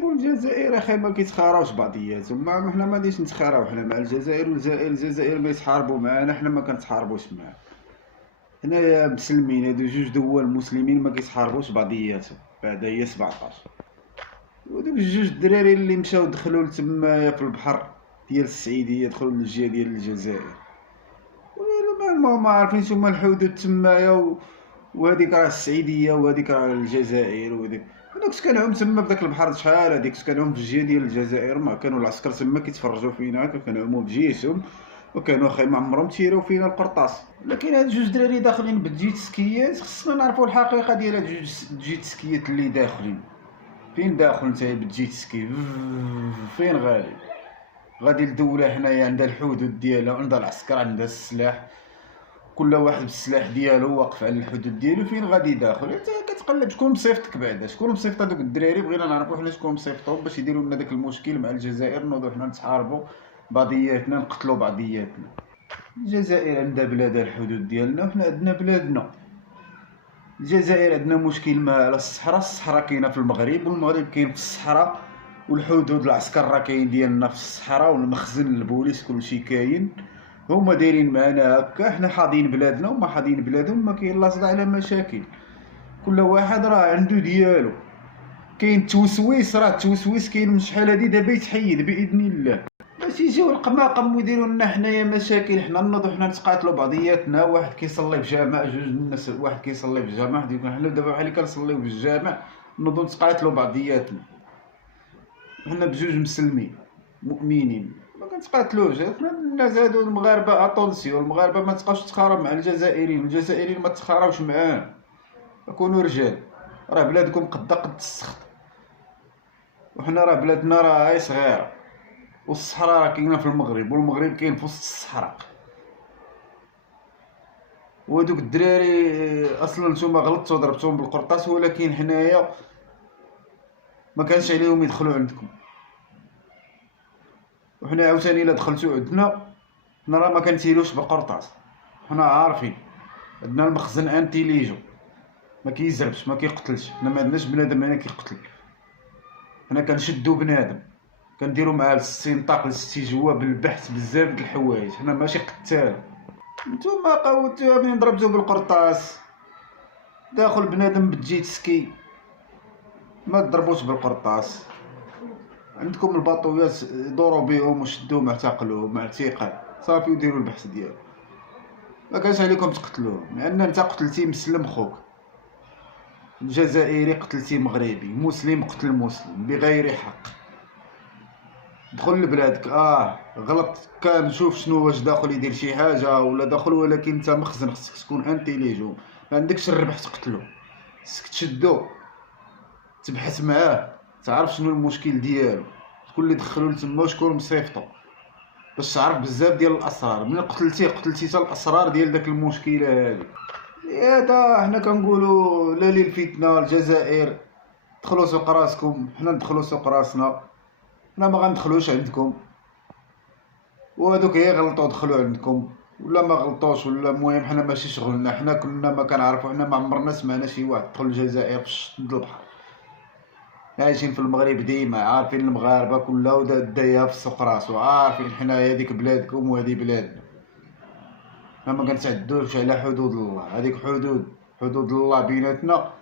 المغرب والجزائر اخي ما كيتخاراوش بعضياتهم، ما حنا ما غاديش نتخاراو حنا مع الجزائر، والجزائر ما يتحاربوا معنا، حنا ما كنتحاربوش معاهم. حنايا مسلمين، هادو جوج دول مسلمين ما كيتحاربوش بعضياتهم. بعدا هي 17 ودوك الجوج الدراري اللي مشاو دخلوا لتمايا في البحر ديال السعيديه، دخلوا للجهه ديال الجزائر، ما عارفين شنو هما الحدود تمايا، وهذيك راه السعيديه وهذيك راه الجزائر، وهذيك انا كنت كنعوم تما في داك البحر شحال هذيك، كنت كنعوم في الجهه ديال الجزائر، ما كانوا العسكر تما كيتفرجوا فينا، كنعوموا بجيشهم، وكانوا اخي ما عمرهم تيراو فينا القرطاس. لكن هاد جوج دراري داخلين بالجيت سكيات، خصنا نعرفوا الحقيقه ديال هاد جوج جيت سكيات اللي داخلين. فين داخل نتايا بالجيت سكي؟ فين غادي لدوله حنايا عندها الحدود ديالها، عندها العسكر، عندها السلاح، كل واحد بالسلاح ديالو واقف على الحدود ديالو. فين غادي داخل؟ انت كتقلب شكون مصيفطك بعدا، شكون مصيفط هذوك الدراري؟ بغينا نعرفوا حنا شكون مصيفطهم باش يديروا لنا داك المشكل مع الجزائر، نوضوا حنا نتحاربوا بعضياتنا، نقتلوا بعضياتنا. الجزائر عندها بلادها الحدود ديالنا، وحنا عندنا بلادنا. الجزائر عندنا مشكل مع على الصحراء، الصحراء كاينه في المغرب، والمغرب كاين في الصحراء، والحدود العسكر راه كاين ديالنا في الصحراء، والمخزن البوليس كلشي كاين. هما دايرين معنا هكا، حنا حاضين بلادنا وما حاضين بلادهم، ما كاين لا صداع على مشاكل، كل واحد راه عنده ديالو. كاين التوسويس، راه التوسويس كاين من شحال هادي، دابا يتحيد باذن الله. باش يجيو القماقم ويديروا لنا حنايا مشاكل، حنا نوضوا حنا نتقاتلوا بعضياتنا، واحد كيصلي في جامع، جوج الناس، واحد كيصلي في جامع، يكون حنا دابا بحال كنصليو في الجامع، نوضوا نتقاتلوا بعضياتنا، حنا بجوج مسلمين مؤمنين ما كنتقاتلوش. حنا الناس هادو المغاربه اتونسيون، المغاربه ما تبقاوش تخارب مع الجزائريين، والجزائريين ما تخاراوش معاهم، كونوا رجال. راه بلادكم قد السخط، وحنا راه بلادنا راه صغيره، والصحراء راه كاينه في المغرب، والمغرب كاين في وسط الصحراء. وهادوك الدراري اصلا نتوما غلطتوا ضربتوهم بالقرطاس، ولكن حنايا ما كانش عليهم يدخلوا عندكم، وحنا عاوتاني الا دخلتوا عندنا حنا راه ما كنتيروش بالقرطاس، حنا عارفين عندنا المخزن انتيليجو، ما كيزربش ما كيقتلش، حنا ما عندناش بنادم هنا كيقتل، حنا كنشدو بنادم، كنديرو معاه الاستنطاق الاستجواب بالبحث بزاف د الحوايج، حنا ماشي قتال. نتوما قاوتوها منين ضربتو بالقرطاس، داخل بنادم بالجيت سكي، ما تضربوش بالقرطاس. عندكم الباطويات دوروا بهم وشدوهم اعتقلوهم اعتقال صافي، وديروا البحث ديالو، ما كانش عليكم تقتلوه، لان انت قتلتي مسلم خوك، الجزائري قتلتي مغربي، مسلم قتل مسلم بغير حق. دخل لبلادك غلط، كان شوف شنو واش داخل يدير شي حاجه ولا داخل، ولكن انت مخزن خصك تكون انتيليجون، ما عندكش الربح تقتلو، خصك تشدو تبحث معاه، تعرف شنو المشكل ديالو، شكون اللي دخلو لتما وشكون مصيفطو، باش تعرف بزاف ديال الاسرار. من قتلتي حتى الاسرار ديال داك المشكله هادي. هذا حنا كنقولوا لا للفتنه، الجزائر دخلوا سوق راسكم، حنا ندخلوا سوق راسنا، حنا ما غندخلوش عندكم، وهذوك هي غلطوا دخلوا عندكم ولا ما غلطوش، ولا المهم حنا ماشي شغلنا، حنا كنا ما كنعرفوا، حنا ما عمرنا سمعنا شي واحد دخل الجزائر في الشط د البحر، عايشين في المغرب ديما، عارفين المغاربه كلها دايها في السوق راسو، عارفين حنايا هذيك بلادكم وهذه بلادنا، حنا ما كنتعدوش على حدود الله، هذيك حدود الله بيناتنا،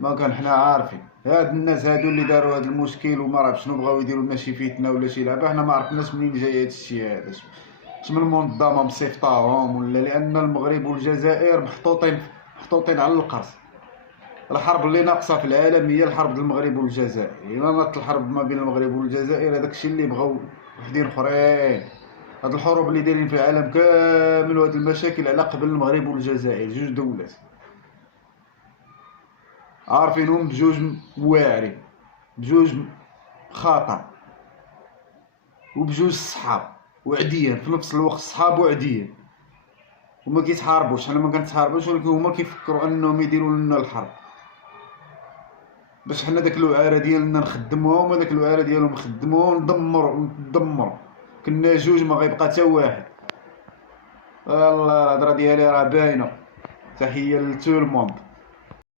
ما كان حنا عارفين. هاد الناس هادو اللي داروا هاد المشكل وما عرف شنو بغاو يديروا لنا شي فتنه ولا شي لعبه، حنا ما عرفناش منين جاي هاد الشيء هذا، من المنظمه مصيفطاهم ولا، لان المغرب والجزائر محطوطين على القرص. الحرب اللي ناقصه في العالم هي الحرب ديال المغرب والجزائر، الا ناضت الحرب ما بين المغرب والجزائر هذاك الشيء اللي بغاو وحدين اخرين. هاد الحروب اللي دايرين في العالم كامل وهاد المشاكل على قبل المغرب والجزائر، جوج دولات عارفينهم بجوج واعرين، بجوج خطر، وبجوج صحاب وعديان في نفس الوقت، صحاب وعديان، وما كيتحاربوش، حنا ما كنتحاربوش، ولكن هما كيفكروا انهم يديروا لنا الحرب باش حنا داك الوعاره ديالنا نخدموهم، وداك الوعاره ديالهم نخدموه ندمروا. كنا جوج ما غيبقى حتى واحد. الله الهضره ديالي راه باينه. تحيه لتو الموند.